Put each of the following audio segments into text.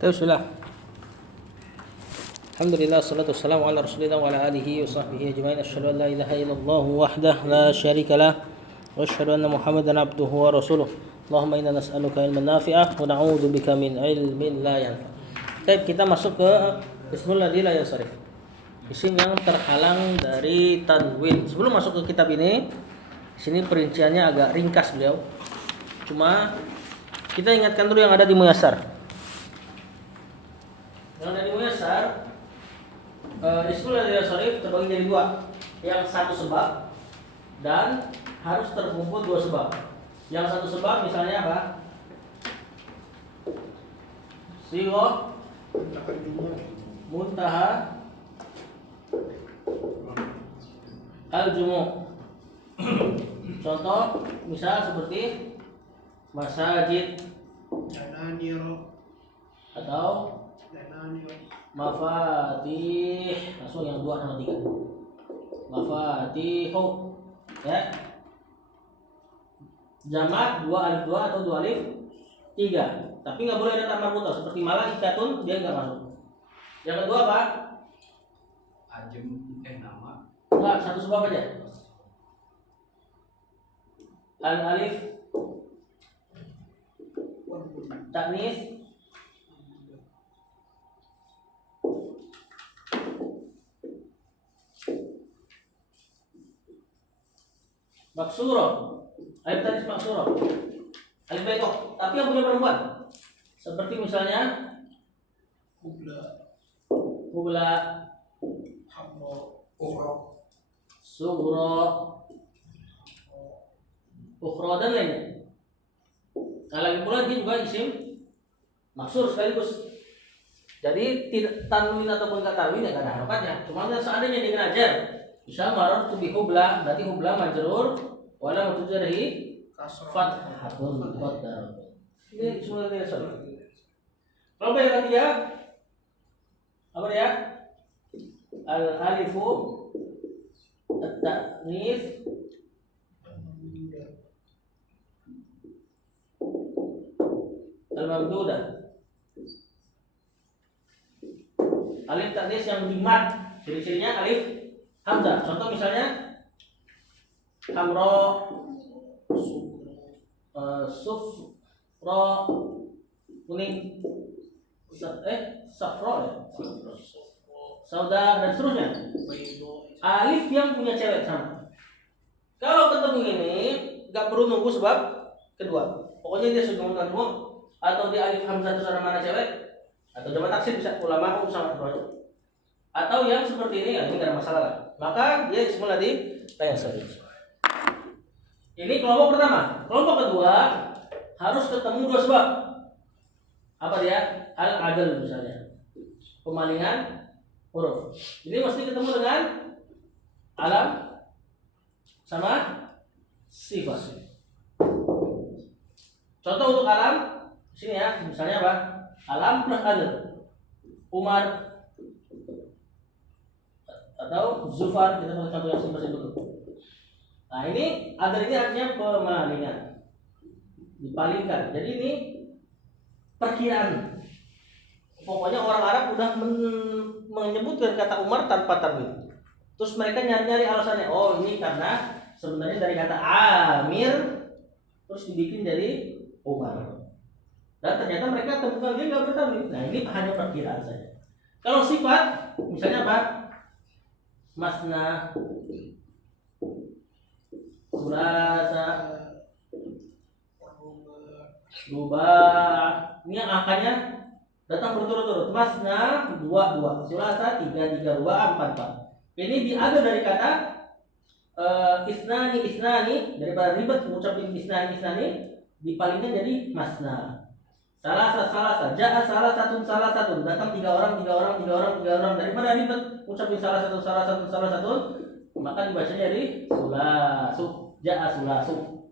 Bismillah. Alhamdulillah salatu wassalamu ala Rasulillah wa ala alihi wa sahbihi ajma'in. Asyhadu an la ilaha illallah wahdah la syarika lah wa asyhadu anna Muhammadan abduhu wa rasuluh. Allahumma inna nas'aluka ilman nafi'ah wa na'udzu bika min ilmin la yanfa'. Baik, kita masuk ke ismul ladzi la yansarif. Isim yang terhalang dari tanwin. Sebelum masuk ke kitab ini, sini perinciannya agak ringkas beliau. Cuma kita ingatkan dulu yang ada di Muyassar. Yang dari Muyassar, ismul ladzi yansarif terbagi jadi dua. Yang satu sebab dan harus terkumpul dua sebab. Yang satu sebab misalnya apa? Sighah muntaha al-jumu'. Contoh misal seperti masajid atau mafatih, langsung yang dua sama tiga. Mafatihu, ya. Jamak dua alif dua atau dua alif tiga. Tapi nggak boleh ada tamar putar seperti malaikatun, dia nggak masuk. Yang kedua apa? Nama. Enggak, satu sebab aja. Al alif taknis maksuro, alif taknis maksuro, alif beko, tapi yang punya perempuan. Seperti misalnya kubla, sugro, ukhro dan lainnya. Nah, lagi pula dia juga isim maksur sekaligus. Jadi tidak tanwin ataupun enggak tanwin ya enggak ada harokatnya. Cuma seandainya dia ngajar, bisa maror tu bi hubla, berarti hubla majrur wala mutujarihi fathatun qaddar. Ini semuanya soal. Kalau yang ketiga apa ya? Al alifu at-ta'nis al-mamdudah. Alif ta'nis yang dimat, ciri-cirinya alif hamzah. Contoh misalnya hamro, sufro, kuning, safro ya, sauda dan seterusnya. Alif yang punya cewek sama. Kalau ketemu ini nggak perlu nunggu sebab kedua. Pokoknya dia sudah ketemu atau dia alif hamzah itu sama mana cewek atau jamak taksir bisa ulama sama kedua. Atau yang seperti ini ya ini nggak ada masalah lah. Maka dia ismul ladzi la yansarif. Ini kelompok pertama. Kelompok kedua harus ketemu dua sebab. Apa dia? Al-adl misalnya. Pemalingan huruf. Ini mesti ketemu dengan alam sama sifat. Contoh untuk alam sini ya, misalnya apa? Alam plus adl. Umar atau Zufar, kita pakai contoh yang simpel-simpel. Nah, ini adl ini artinya pemalingan. Dipalingkan. Jadi ini perkiraan. Pokoknya orang Arab udah menyebutkan kata Umar tanpa tanwin. Terus mereka nyari-nyari alasannya. Oh, ini karena sebenarnya dari kata Amir terus dibikin jadi Umar. Dan ternyata mereka temukan dia nggak bertanwin. Nah, ini hanya perkiraan saja. Kalau sifat, misalnya apa? Masna, Sulasa, Rubah. Ini yang angkanya datang berturut-turut. Masna 2 2, Sulasa 3 3, Rubah 4 4. Ini diambil dari kata isnani daripada ribet mengucapkan isnani dipalingkan jadi masna. Salasa ja'a salah satu datang 3 orang daripada ribet mengucapkan salah satu maka dibacanya jadi sulasu, ja'a sulasu.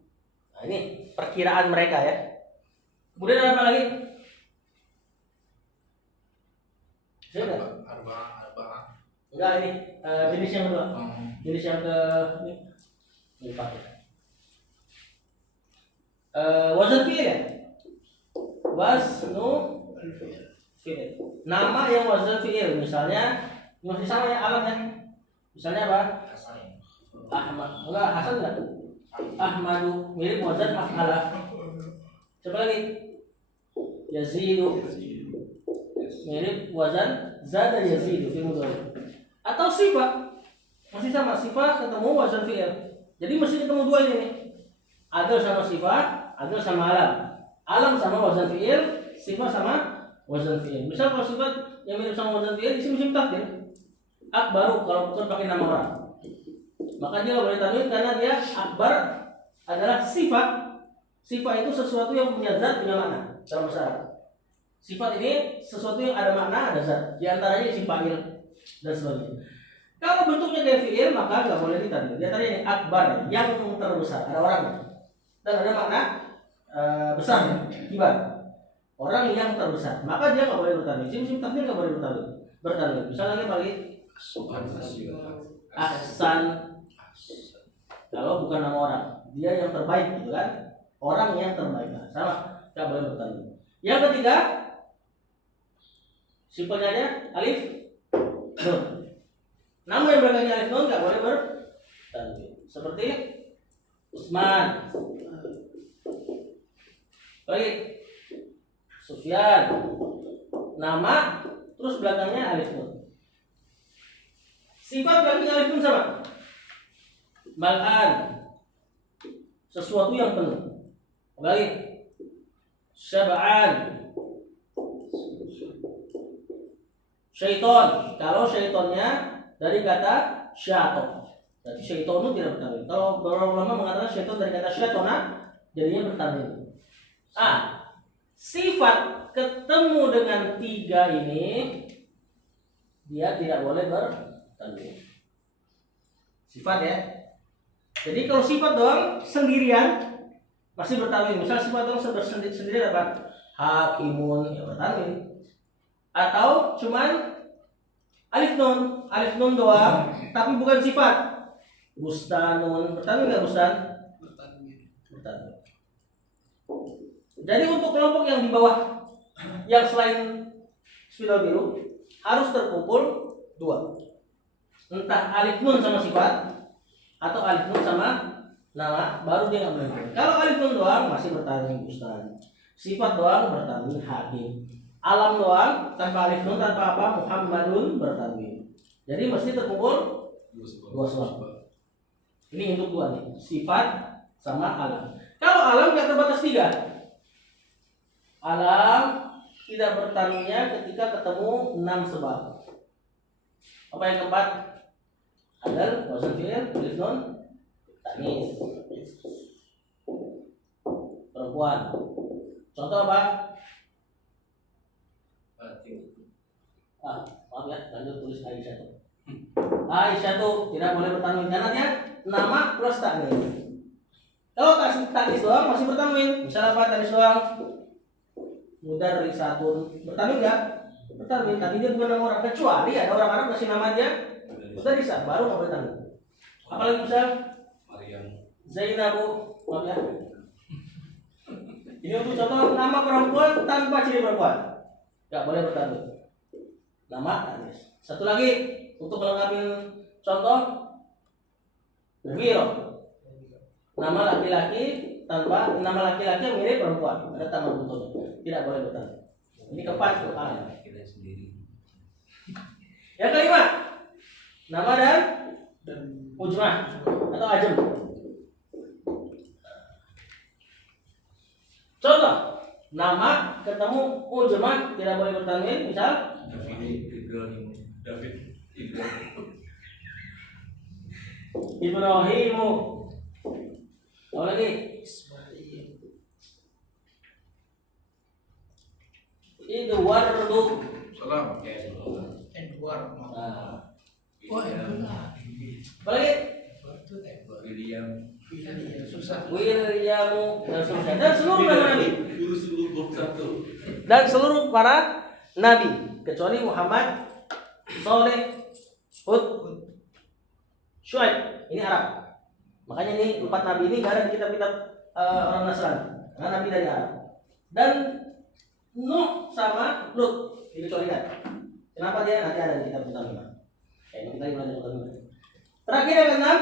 Nah, ini perkiraan mereka ya. Kemudian ada apa lagi? Arba. Enggak, ini jenis yang kedua. Jenis yang ke ini pakai. Wazn fi'il ya? Wasnu fi'il. Nama yang wazan fi'il, misalnya masih sama ya alam ya. Misalnya apa? Ahmad. Enggak, Hasan enggak? Ahmadu mirip wazan af'ala. Coba lagi. Yazidu mirip wazan zada yazidu fi mudhari. Atau sifat masih sama, sifat ketemu wazan fi'il. Jadi mesti ketemu dua ini nih. Adal sama sifat, adal sama alam. Alam sama wazan fi'il, sifat sama wazan fi'il. Misal kalau sifat yang mirip sama wazan fi'il isim takdir. Akbaru kalau bukan pakai nama orang. Maka dia boleh tanwin karena dia akbar adalah sifat. Sifat itu sesuatu yang punya zat, punya makna dalam bahasa Arab. Sifat ini sesuatu yang ada makna, ada zat. Di antaranya isim fa'il dan sebagainya. Kalau bentuknya kayak fi'il maka nggak boleh ditanwin. Di antaranya ini akbar yang terbesar, ada orang dan ada makna besar, kibar. Orang yang terbesar, maka dia nggak boleh bertanwin. Isim takdir nggak boleh bertanwin. Misalnya bagi Ahsan, kalau bukan nama orang, dia yang terbaik gitu kan, orang yang terbaik, nah, sama, nggak boleh bertanwin. Yang ketiga, simpelnya aja alif nun. Nama yang belakangnya alif nun nggak boleh bertanwin. Seperti Utsman, baik, Sufyan, nama terus belakangnya alif nun. Sifat belakangnya alif nun sama. Mal'an, sesuatu yang penuh. Baik, Syab'an, syaiton. Kalau syaitonnya dari kata syaiton, jadi syaiton itu tidak bertanwin. Kalau beberapa ulama mengatakan syaiton dari kata syaitona, jadinya bertanwin. Sifat ketemu dengan tiga ini, dia tidak boleh bertanwin. Sifat ya. Jadi kalau sifat doang sendirian masih bertanwin. Misal sifat doang sendirian apa? Hakimun, ya bertanwin. Atau cuman alif nun doang, tapi bukan sifat. Bustanun, bertanwin nggak bustan? Bertanwin. Jadi untuk kelompok yang di bawah, yang selain spidol biru harus terkumpul dua. Entah alif nun sama sifat atau alif nun sama nama, baru dia nggak boleh. Kalau alif nun doang masih bertanwin bustan. Sifat doang bertanwin hakim. Alam doang tanpa alif nun, tanpa apa, Muhammadun bertanwin. Jadi mesti terkumpul dua sebab. Ini untuk dua nih, sifat sama alam. Kalau alam nggak terbatas tiga. Alam tidak bertanwinnya ketika ketemu 6 sebab. Apa yang keempat? Adal, wazan fi'il, alif nun, tanis. Perempuan. Contoh apa? Maaf ya, lanjut tulis Aisyah tuh. Aisyah tuh tidak boleh bertanwin karena dia nama plus tanis. Kalau tanis doang masih bertanwin. Misalnya apa tanis doang? Mudarrisatun, bertanwin nggak? Bertanwin, tapi dia bukan nama orang, kecuali ada orang Arab kasih nama dia mudarrisah, baru nggak bertanwin. Apalagi misal Maryam, Zainabu, maaf ya. Ini untuk contoh nama perempuan tanpa ciri perempuan, nggak boleh bertanwin. Nama tanis. Satu lagi untuk melengkapi contoh, Wiro, nama laki-laki tanpa nama laki-laki yang mirip perempuan, ada tambah bentuknya, tidak boleh bertanwin. Ini keempat tuh. Yang kelima, nama dan ujmah atau ajem. Contoh, nama ketemu ujmah tidak boleh bertanwin. Misal David Ibrahimu. Apa lagi? Eduardo. Salam. Edward. Nah. Apa lagi? William. Susah. William dan seterusnya. Dan seluruh nama nabi. Dan seluruh para nabi kecuali Muhammad, Saleh, Hud, Syuaib. Ini Arab. Makanya ini 4 nabi ini nggak ada di kitab-kitab orang Nasrani, karena nabi dari Arab. Dan Nuh sama Lut dikecualikan. Kenapa dia? Nanti ada di kitab Mutanabbi. Ini kita belajar Mutanabbi. Terakhir yang keenam,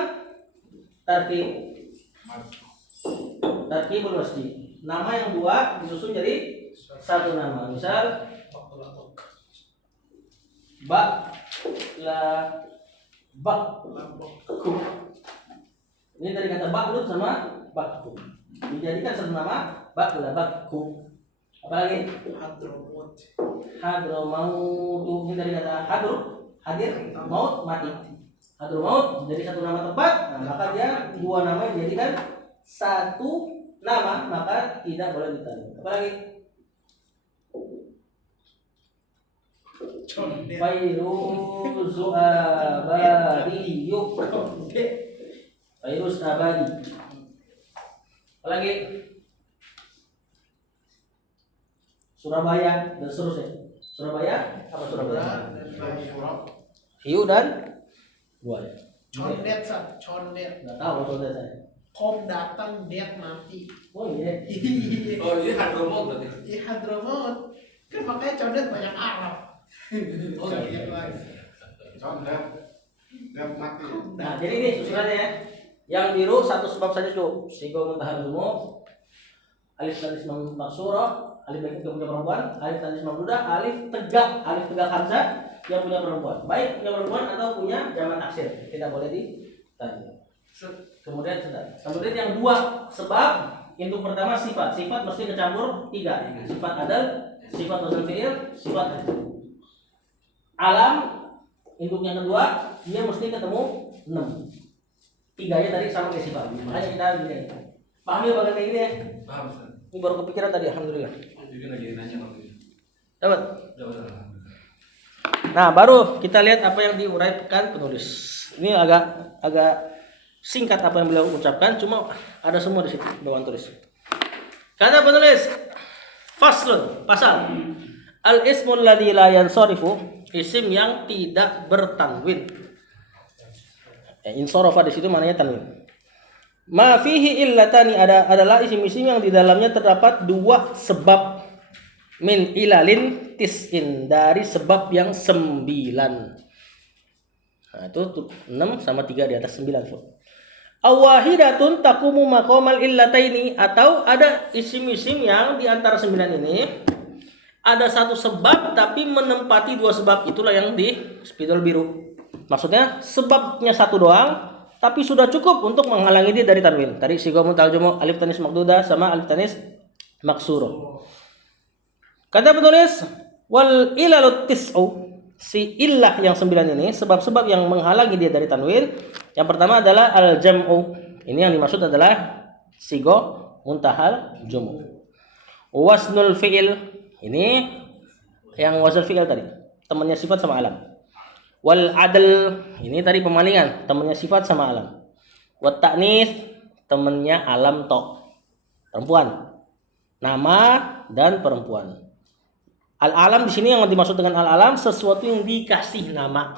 tarkibul masjid. Nama yang dua disusun jadi satu nama. Misal bakku. Ini dari kata baklut sama bakku. Dijadikan satu nama bakku. Apalagi hadromaut. Ini dari kata hadir, maut, mati. Hadromaut jadi satu nama tempat. Nah, maka dia dua nama dijadikan satu nama, maka tidak boleh ditanwin. Apalagi Fairuz abadi. Apalagi Surabaya dan seterusnya. Surabaya apa Surabaya? Hiu dan buaya. Condet. Nggak tahu condet saya. Kom datang, det mati. Oh iya. Oh ini Hadromaut berarti. Iya Hadromaut. Kan makanya condet banyak Arab. Oh iya. Condet mati. Nah jadi ini susunannya ya. Yang biru satu sebab saja cukup. Sigo muntahan jumu, alif tanis maksura, alif yang punya perempuan, alif tanis mamduda, alif tegak hamzah yang punya perempuan. Baik punya perempuan atau punya jamak taksir, tidak boleh ditanya. Kemudian yang dua sebab, untuk pertama sifat mesti kecampur tiga. Sifat adal, sifat wazn fi'il, sifat adal. Alam untuk yang kedua dia mesti ketemu 6. Tiganya tadi sama kayak sifat. Makanya kita gini. Paham ya bagian kayak gini ya? Paham Ustaz. Ini baru kepikiran tadi, alhamdulillah. Juga lagi nanya kalau gitu. Dapat. Dapat. Nah, baru kita lihat apa yang diuraikan penulis. Ini agak singkat apa yang beliau ucapkan, cuma ada semua di situ bawaan tulis. Kata penulis, faslun, pasal. Al-ismul ladzi la yansarifu, isim yang tidak bertanwin. Ya, insarafa di situ maknanya tanwin. Ma fihi illatani adalah isim-isim yang di dalamnya terdapat dua sebab min ilalin tis'in dari sebab yang 9. Nah, itu 6 sama 3 di atas 9. Awahidatun taqumu maqamal illataini, atau ada isim-isim yang di antara 9 ini ada satu sebab tapi menempati dua sebab. Itulah yang di spidol biru. Maksudnya sebabnya satu doang tapi sudah cukup untuk menghalangi dia dari tanwin. Tadi sigo muntal jumu, alif tanis makduda sama alif tanis maksuro. Kata penulis, wal ilalut tis'u, si illah yang 9 ini, sebab-sebab yang menghalangi dia dari tanwin. Yang pertama adalah al jam'u. Ini yang dimaksud adalah sigo muntahal jumu. Wasnul fi'il, ini yang wazn fi'il tadi, temannya sifat sama alam. Wal adl, ini tadi pemalingan, temannya sifat sama alam. Wat ta'nis, temannya alam tok, perempuan. Nama dan perempuan. Al-alam di sini yang dimaksud dengan al-alam sesuatu yang dikasih nama.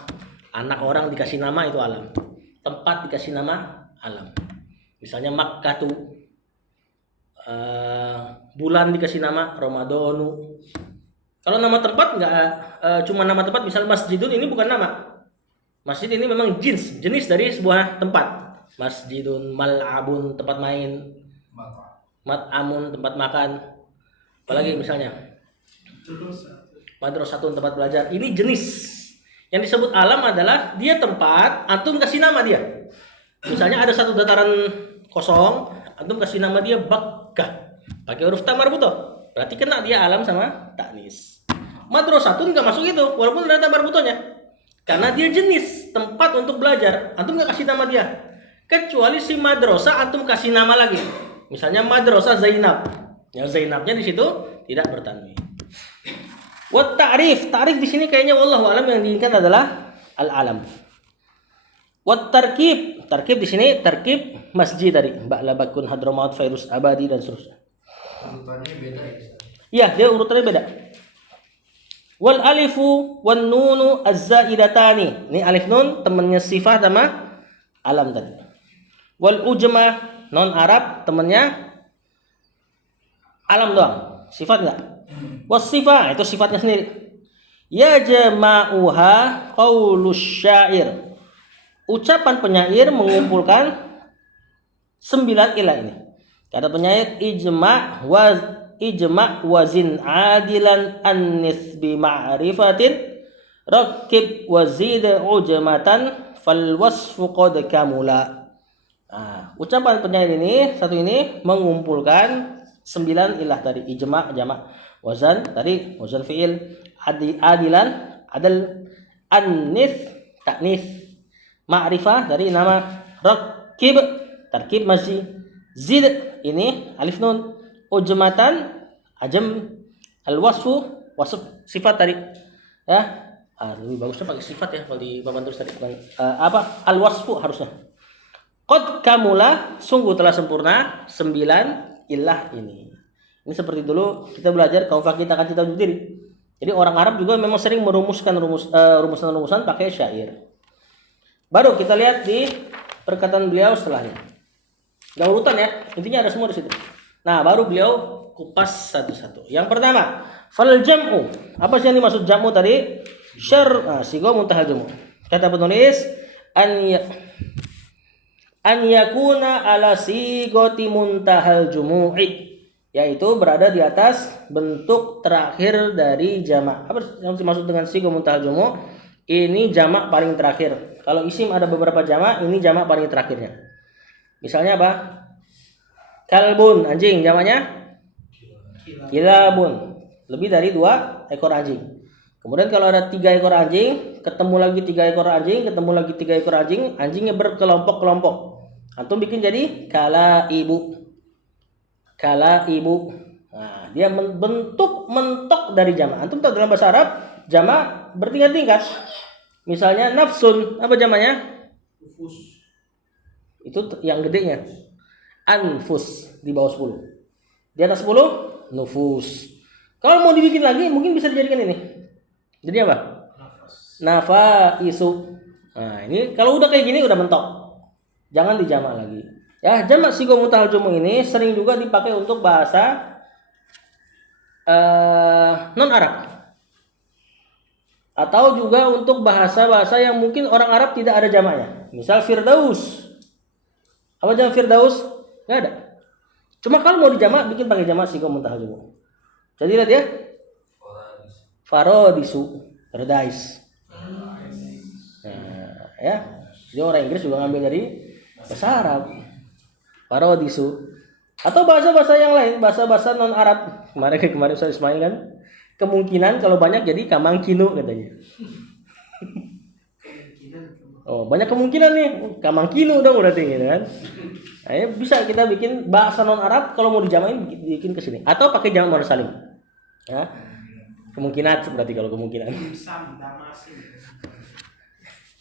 Anak orang dikasih nama itu alam. Tempat dikasih nama alam. Misalnya Makkatu. Bulan dikasih nama Ramadanu. Kalau nama tempat enggak cuma nama tempat, misal Masjidun ini bukan nama. Masjid ini memang jenis dari sebuah tempat. Masjidun, mal'abun tempat main. Mat'amun tempat makan. Apalagi misalnya madrasatun tempat belajar. Ini jenis. Yang disebut alam adalah dia tempat, antum kasih nama dia. Misalnya ada satu dataran kosong, antum kasih nama dia Bakkah. Pakai huruf ta marbutoh. Berarti kena dia alam sama taknis. Madrasatun enggak masuk itu walaupun ada ta marbutohnya. Karena dia jenis tempat untuk belajar. Antum enggak kasih nama dia. Kecuali si madrasah antum kasih nama lagi. Misalnya madrasah Zainab. Yang Zainabnya di situ tidak bertanwin. Wat ta'rif di sini kayaknya wallahu alam yang diinginkan adalah al-alam. Wat tarkib di sini tarkib masjid tadi. Ba'la bakun Hadromaut Fairuz abadi dan seterusnya. Urutannya beda ya. Iya, dia urutannya beda. Wal alifu wan nunu az-zaidatani. Ini alif nun temannya sifat sama alam tadi. Wal ujma non Arab temannya alam doang. Sifat enggak? Wasifah itu sifatnya sendiri. Ya jama'uha qaulus syair. Ucapan penyair mengumpulkan 9 ilah ini. Kata penyair ijma' wazin adilan annis bi ma'rifatin rakib wazid ujmatan fal wasfu qad kamula. Ucapan penyair ini satu ini mengumpulkan 9 ilah tadi. Ijma' jamak, wazan tadi wazan fi'il, adilan adal, annis taknis, ma'rifah dari nama, rakib tarkib masih, zid ini alif nun, ujmatan ajam, al wasfu wasf sifat tadi ya. Lebih bagusnya pakai sifat ya kalau di papan tulis tadi bukan al wasfu harusnya. Qad kamula sungguh telah sempurna 9 ilah ini. Ini seperti dulu kita belajar kaum fakih akan kita sendiri. Jadi orang Arab juga memang sering merumuskan rumusan-rumusan pakai syair. Baru kita lihat di perkataan beliau setelahnya. Gak urutan ya, intinya ada semua di situ. Nah, baru beliau kupas satu-satu. Yang pertama, fal jam'u. Apa sih yang dimaksud jam'u tadi? Sigo muntahal jam'u. Kata penulis an yakuna ala sigoti muntahal jumu'i, yaitu berada di atas bentuk terakhir dari jamak. Apa yang dimaksud dengan sigo muntahal jumu'? Ini jamak paling terakhir. Kalau isim ada beberapa jamak, ini jamak paling terakhirnya. Misalnya apa? Kalbun, anjing, jamaknya kilabun. Lebih dari 2 ekor anjing. Kemudian kalau ada 3 ekor anjing, ketemu lagi 3 ekor anjing, ketemu lagi 3 ekor anjing, anjingnya berkelompok-kelompok. Antum bikin jadi kala ibu. Nah, dia bentuk mentok dari jamak. Antum tahu dalam bahasa Arab jamak bertingkat-tingkat. Misalnya nafsun, apa jamaknya? Nufus. Itu yang gedenya. Anfus di bawah 10. Di atas 10 nufus. Kalau mau dibikin lagi mungkin bisa dijadikan ini. Jadi apa? Nafaisu. Nah, ini kalau udah kayak gini udah mentok. Jangan dijamak lagi. Ya, jamak sigo muntahal jumu ini sering juga dipakai untuk bahasa non Arab. Atau juga untuk bahasa-bahasa yang mungkin orang Arab tidak ada jamaknya. Misal Firdaus. Apa jamak Firdaus? Enggak ada. Cuma kalau mau dijamak bikin pakai jamak sigo muntahal jumu. Jadi lihat ya. Farodisu, Paradise. Nah, ya. Jadi orang Inggris juga ngambil dari bahasa Arab. Parodisu. Atau bahasa-bahasa yang lain, bahasa-bahasa non Arab. Kemarin Ustaz Ismail kan, kemungkinan kalau banyak jadi kamangkinu katanya. Oh, banyak kemungkinan nih. Kamangkinu dong berarti gitu kan. Nah, ya bisa kita bikin bahasa non Arab kalau mau dijamain bikin ke sini atau pakai jamak muannas salim. Ya. Kemungkinan berarti kalau kemungkinan. Sam damasin.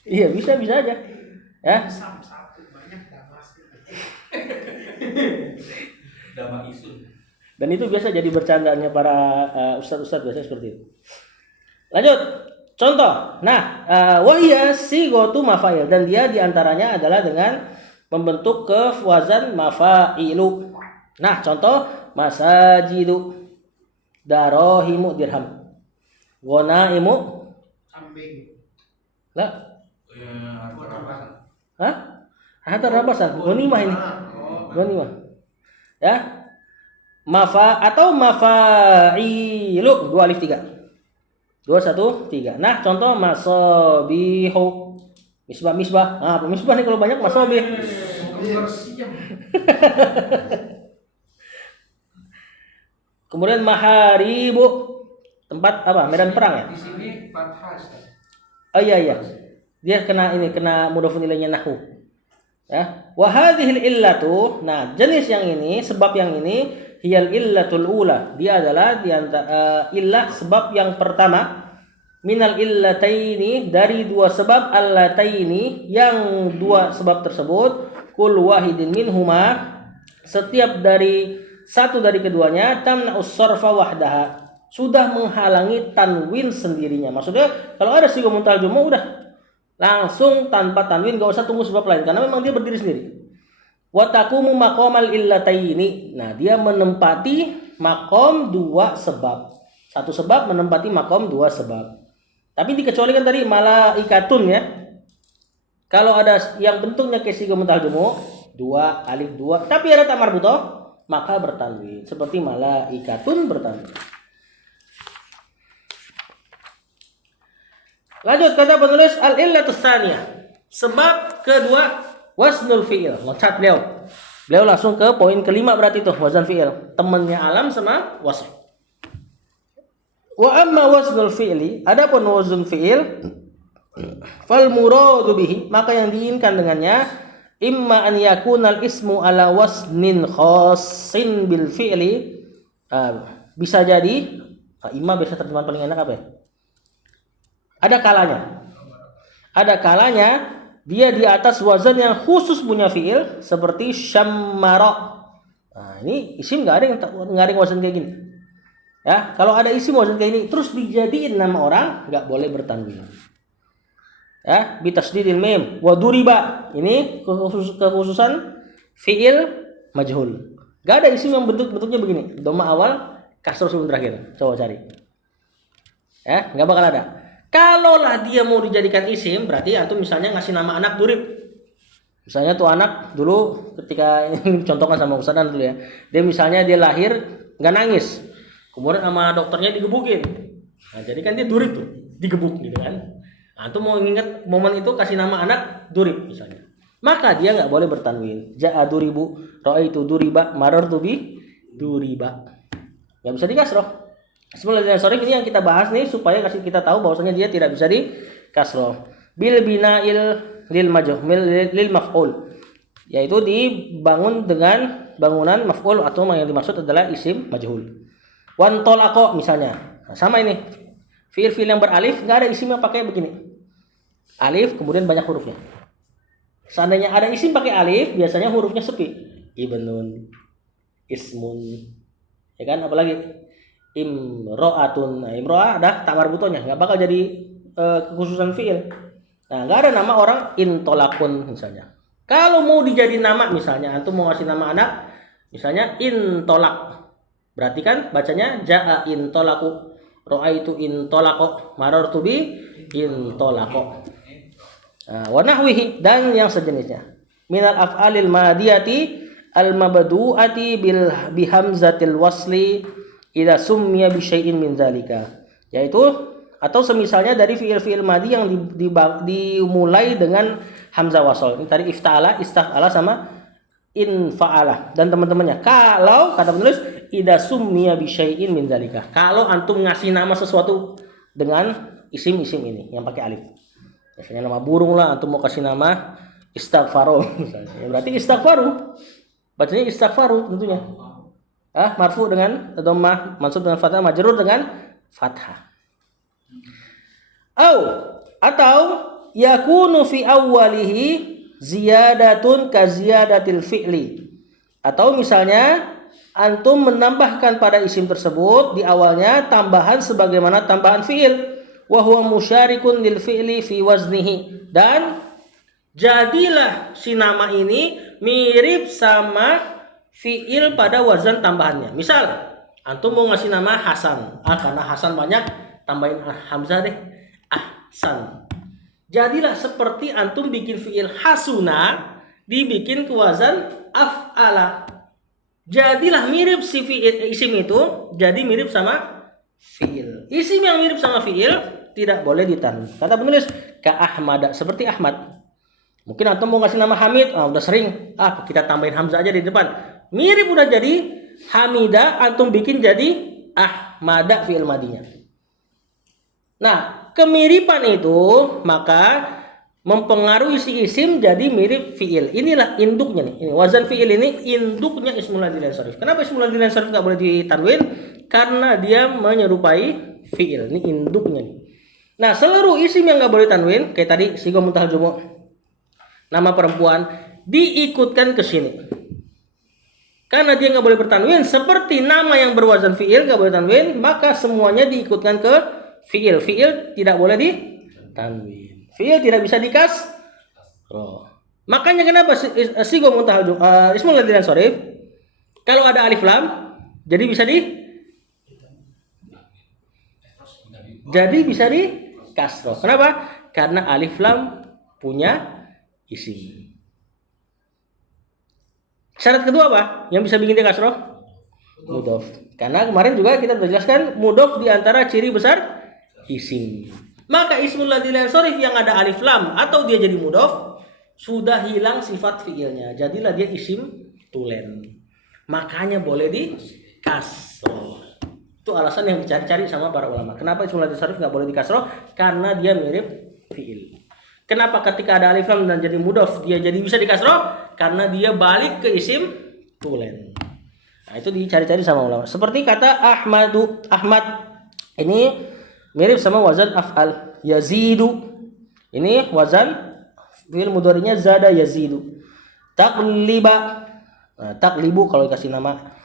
Iya, bisa aja. Ya. Sam satu banyak damasin. Dama isun. Dan itu biasa jadi bercandaannya para ustadz-ustadz biasanya seperti itu. Lanjut. Contoh. Nah, wahia sigotu mafail, dan dia diantaranya adalah dengan membentuk ke wazan mafailu. Nah, contoh masajidu, darohimu dirham, gonaimu Kambing. lah. Hah? Harta rampasan. Ghanimah ini. Ghanimah. Ya. Mafa atau mafailu 2 alif 3. 2 1 3. Nah, contoh masabihu. Misbah. Nah, misbah nih kalau banyak masabih. Kemudian maharibu, tempat apa? Medan perang ya? Di sini fathah. Oh iya. Dia kena mudhofun ilaihnya nahwu. Ya. Wa hadhil illatu. Nah, jenis yang ini, sebab yang ini hiyal illatul ula. Dia adalah di antara illah sebab yang pertama. Minal illataini, dari 2 sebab allataini, yang 2 sebab tersebut kul wahidin minhuma, setiap dari satu dari keduanya tamna'us sarfa wahdaha, sudah menghalangi tanwin sendirinya. Maksudnya kalau ada sigo muntahal jumu udah langsung tanpa tanwin, gak usah tunggu sebab lain karena memang dia berdiri sendiri. Wa taqumu maqamal illataini. Nah, dia menempati makom 2 sebab. Satu sebab menempati makom dua sebab. Tapi dikecualikan tadi malaikatun ya. Kalau ada yang bentuknya kayak sigo mutahajumu, dua, alif dua, tapi ada tak marbutoh, maka bertanwin. Seperti malaikatun bertanwin. Lanjut kata penulis al-illatus tsaniyah. Sebab kedua wasnul fi'il. Loncat beliau. Beliau langsung ke poin kelima berarti tuh wazan fi'il. Temannya alam sama wasf. Wa amma wasnul fi'li, adapun wazn fi'il fal muradu bihi, maka yang diinginkan dengannya imma an yakunal ismu ala wasnin khassin bil fi'li. Bisa jadi imma biasa terjemahan paling enak apa ya? Ada kalanya dia di atas wazan yang khusus punya fiil seperti syammara. Nah, ini isim nggak ada yang wazan kayak gini. Ya, kalau ada isim wazan kayak ini terus dijadiin nama orang nggak boleh bertanwin. Ya, bitasdidil mim wa duriba. Ini kekhususan fiil majhul. Gak ada isim yang bentuknya begini. Dhamma awal, kasroh sebelum terakhir. Coba cari. Ya, nggak bakal ada. Kalaulah dia mau dijadikan isim, berarti antum misalnya ngasih nama anak Durib. Misalnya tuh anak dulu ketika ini contohkan sama Ustadz dulu ya. Dia lahir nggak nangis. Kemudian sama dokternya digebukin. Nah, jadi kan dia Durib tuh, digebuk gitu kan. Antum mau ingat momen itu kasih nama anak Durib misalnya. Maka dia nggak boleh bertanwin. Ja'a duribu, ra'aitu duriba, marartu bi duriba. Nggak bisa dikasroh. Sebenarnya sorry ini yang kita bahas nih supaya kasih kita tahu bahwasanya dia tidak bisa di kasroh. Bil bina'il lil majhul lil maf'ul, yaitu dibangun dengan bangunan maf'ul atau yang dimaksud adalah isim majhul. Wan tolaqo misalnya. Nah, sama ini. Fiil-fiil yang beralif enggak ada isim yang pakai begini. Alif kemudian banyak hurufnya. Seandainya ada isim pakai alif, biasanya hurufnya sepi. Ibnun, ismun. Ya kan apalagi imro'atun. Nah, imro'ah ada tak marbutonya, enggak bakal jadi kekhususan fiil. Nah, enggak ada nama orang intolakun misalnya. Kalau mau dijadiin nama misalnya antum mau ngasih nama anak misalnya intolak. Berarti kan bacanya ja'a intolaku, ra'aitu intolaqo, marartu bi intolaqo. Wa nahwihi dan yang sejenisnya. Minal af'alil madiyati al mabdu'ati bil bihamzatil wasli idza summiya bi syai'in min zalika. Yaitu atau semisalnya dari fiil-fiil madi yang dimulai dengan hamzah wasl. Ini tadi ifta'ala, istaf'ala sama infa'ala dan teman-temannya. Kalau kata penulis idza summiya bi syai'in min zalika. Kalau antum ngasih nama sesuatu dengan isim-isim ini yang pakai alif. Misalnya nama burung lah, antum mau kasih nama istighfaru misalnya. Ya berarti istighfaru. Bacanya istighfaru tentunya. Marfu dengan dhammah, mansub dengan fathah, majrur dengan fathah. Atau yakunu fi awwalihi ziyadatun ka ziyadatil fi'li. Atau misalnya antum menambahkan pada isim tersebut di awalnya tambahan sebagaimana tambahan fi'il. Wa huwa musyarikun lil fi'li fi waznihi, dan jadilah si nama ini mirip sama fi'il pada wazan tambahannya. Misal antum mau ngasih nama Hasan, karena Hasan banyak tambahin hamzah deh, ahsan. Jadilah seperti antum bikin fi'il hasuna dibikin ke wazan af'ala. Jadilah mirip si fi'il isim itu jadi mirip sama fi'il. Isim yang mirip sama fi'il tidak boleh ditanwin. Kata penulis ka Ahmad, seperti Ahmad. Mungkin antum mau ngasih nama Hamid, udah sering, kita tambahin hamzah aja di depan. Mirip udah jadi Hamida, antum bikin jadi Ahmada fi'il madinya. Nah, kemiripan itu maka mempengaruhi si isim jadi mirip fi'il. Inilah induknya nih. Ini wazan fi'il ini induknya ismul ladzi la yansharif. Kenapa ismul ladzi la yansharif enggak boleh ditanwin? Karena dia menyerupai fi'il. Ini induknya nih. Nah, seluruh isim yang enggak boleh tanwin kayak tadi sigo muntahal jumu, nama perempuan diikutkan ke sini. Karena dia enggak boleh bertanwin seperti nama yang berwazan fi'il enggak boleh tanwin, maka semuanya diikutkan ke fi'il. Fi'il tidak boleh ditanwin. Fi'il tidak bisa makanya kenapa sigo muntahal ismul ladzi la yansharif kalau ada alif lam jadi bisa Jadi bisa di kasroh. Kenapa? Karena alif lam punya isim. Syarat kedua apa? Yang bisa bikin dia kasroh? Mudhof. Karena kemarin juga kita sudah jelaskan mudhof di antara ciri besar isim. Maka ismul ladzi la yansharif yang ada alif lam atau dia jadi mudhof sudah hilang sifat fiilnya. Jadilah dia isim tulen. Makanya boleh di kasroh. Itu alasan yang dicari-cari sama para ulama. Kenapa ismul ladzi yansharif nggak boleh di kasroh? Karena dia mirip fiil. Kenapa ketika ada alif lam dan jadi mudhof dia jadi bisa di kasroh? Karena dia balik ke isim tulen. Nah, itu dicari-cari sama ulama. Seperti kata Ahmad ini mirip sama wazan af'al. Yazidu. Ini wazan fi'il mudhari'nya zada yazidu. Taqliba. Nah, taqlibu kalau dikasih nama.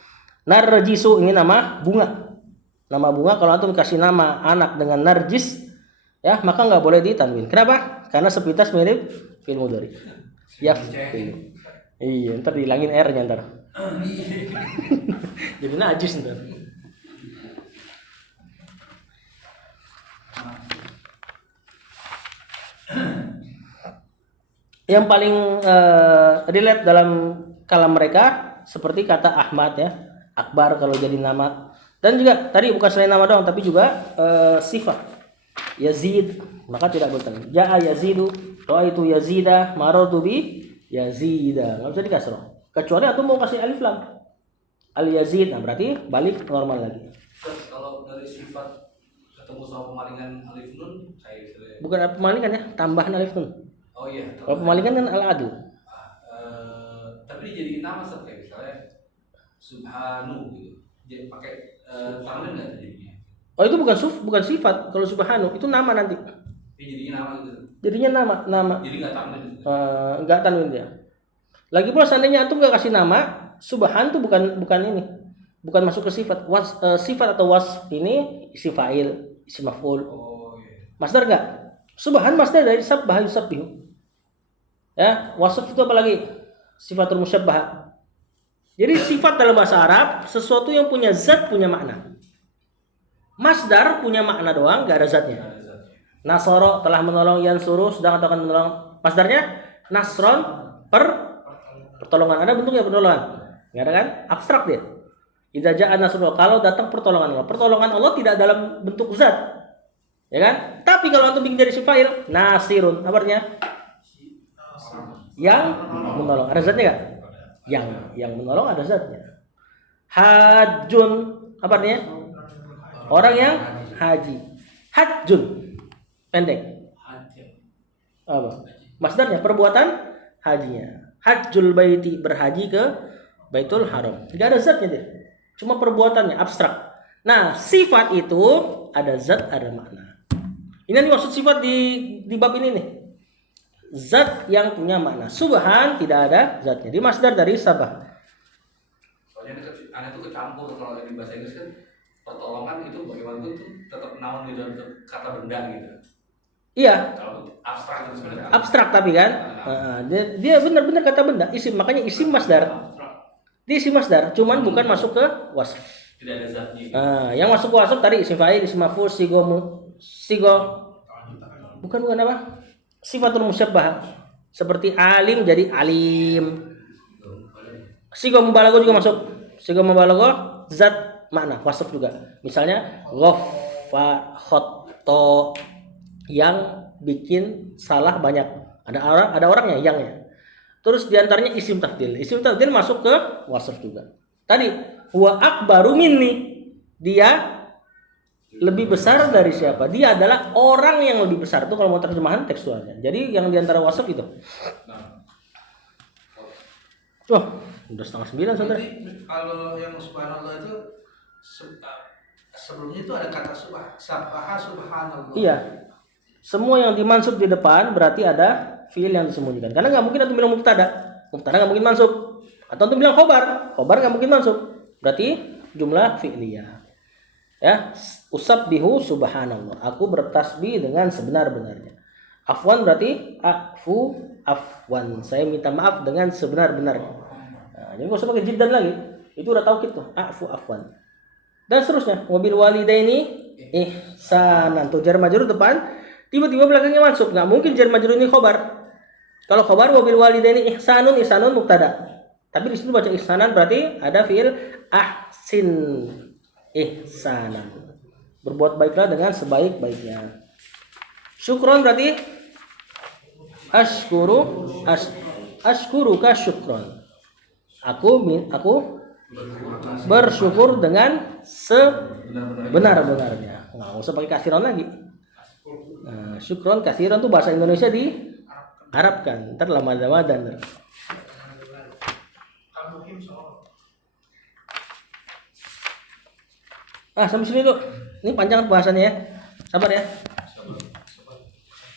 Narjisu ini nama bunga. Nama bunga kalau antum kasih nama anak dengan narjis ya, maka nggak boleh ditanwin. Kenapa? Karena sepintas mirip fi'il mudhari'. Ya. Iya, ntar dihilangin R-nya ntar. Jadi najis ntar. Yang paling relate dalam kalam mereka seperti kata Ahmad ya, Akbar kalau jadi nama. Dan juga tadi bukan selain nama doang tapi juga sifat. Yazid, maka tidak bertanya. Ja'a Yazidu, ra'aitu Yazida, marartu bi Yazida. Enggak bisa dikasroh. Kecuali atau mau kasih alif lam. Al Yazid, nah berarti balik normal lagi. Terus kalau dari sifat ketemu sama pemalingan alif nun kayak misalnya. Bukan pemalingan ya, tambahan alif nun. Oh iya. Kalau pemalingan kan al adl. Tapi dijadiin nama kayak misalnya subhanu gitu. Jadi pakai tanwin enggak jadinya? Oh itu bukan sifat. Kalau subhanu itu nama nanti. Jadinya nama gitu. Jadinya nama. Jadi enggak tanwin gitu. Enggak tanwin dia. Lagi pula seandainya antum enggak kasih nama, subhan itu bukan ini. Bukan masuk ke sifat. Sifat atau wasf ini isim fa'il, isim maf'ul. Oh iya. Masdar enggak? Subhan masdar dari sabbaha yusabbihu. Ya, wasf itu apa lagi? Sifatul musyabbah. Jadi sifat dalam bahasa Arab sesuatu yang punya zat punya makna. Masdar punya makna doang, enggak ada zatnya. Nasoro telah menolong, yansuru sedang atau akan menolong. Masdarnya nasron pertolongan. Ada bentuknya pertolongan? Enggak ada kan? Abstrak dia. Idza ja'a nasrullah, kalau datang pertolongan Allah. Pertolongan Allah tidak dalam bentuk zat. Ya kan? Tapi kalau antum bikin jadi fa'il, nasirun, apa artinya? Yang menolong. Ada zatnya enggak? Yang menolong ada zatnya. Hajjun, apa artinya? Orang yang haji. Hajjun. Pendek. Apa? Masdarnya perbuatan hajinya. Hajjul baiti, berhaji ke Baitul Haram. Tidak ada zatnya dia. Cuma perbuatannya abstrak. Nah, sifat itu ada zat, ada makna. Ini yang dimaksud sifat di bab ini nih. Zat yang punya makna. Subhan tidak ada zatnya. Di masdar dari sabah. Soalnya aneh itu kecampur kalau di bahasa Inggris kan pertolongan itu bagaimanapun tuh tetap naon di dalam kata benda gitu. Iya. Kalau abstrak itu sebenarnya Abstrak tapi kan. Dia benar-benar kata benda. Isim, makanya isim masdar. Dia isim masdar, cuman bukan masuk ke wasf. tidak ada zatnya. Yang masuk ke wasf tadi isim fa'il, isim maf'ul, sigo. Bukan apa? Sifatul musyabbah. Seperti alim jadi alim. Sigo mubalaghah juga masuk. Sigo mubalaghah zat makna wasf juga. Misalnya ghaffar khoto yang bikin salah banyak. Ada orangnya yangnya. Terus diantaranya isim tafdil. Isim tafdil masuk ke wasf juga. Tadi huwa akbaru minni. Dia lebih besar dari siapa? Dia adalah orang yang lebih besar. Itu kalau mau terjemahan tekstualnya. Jadi yang diantara wasf itu. Udah 8:30 saudara. Jadi kalau yang subhanallah itu sebelumnya itu ada kata subhanallah. Iya. Semua yang dimansub di depan berarti ada fiil yang disembunyikan. Karena nggak mungkin antum bilang mubtada nggak mungkin mansub. Atau antum bilang khobar nggak mungkin mansub. Berarti jumlah fi'liyah. Ya, usabbihu subhanallah. Aku bertasbih dengan sebenar-benarnya. Afwan berarti afwan. Saya minta maaf dengan sebenar-benarnya. Nah, jadi nggak usah pakai jiddan lagi. Itu udah taukid tuh. Afwan. Dan seterusnya. Wabil walidaini ihsanan. Tuh jar majrur depan, tiba-tiba belakangnya mansub. Nggak mungkin jar majrur ini khobar. Kalau khobar wabil walidaini ihsanun, ihsanun mubtada. Tapi di situ baca ihsanan berarti ada fiil ahsin, ihsanan. Berbuat baiklah dengan sebaik-baiknya. Syukron berarti ashkuruka syukron. Aku bersyukur dengan sebenar-benarnya. Nggak usah pakai kasiron lagi. Nah, syukron kasiron tuh bahasa Indonesia diarabkan. Ntar lama-lama. Sampai sini dulu. Ini panjang bahasannya ya. Sabar ya.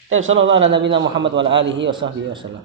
Sallallahu alaihi wa sallam Muhammad wa alihi wasallam.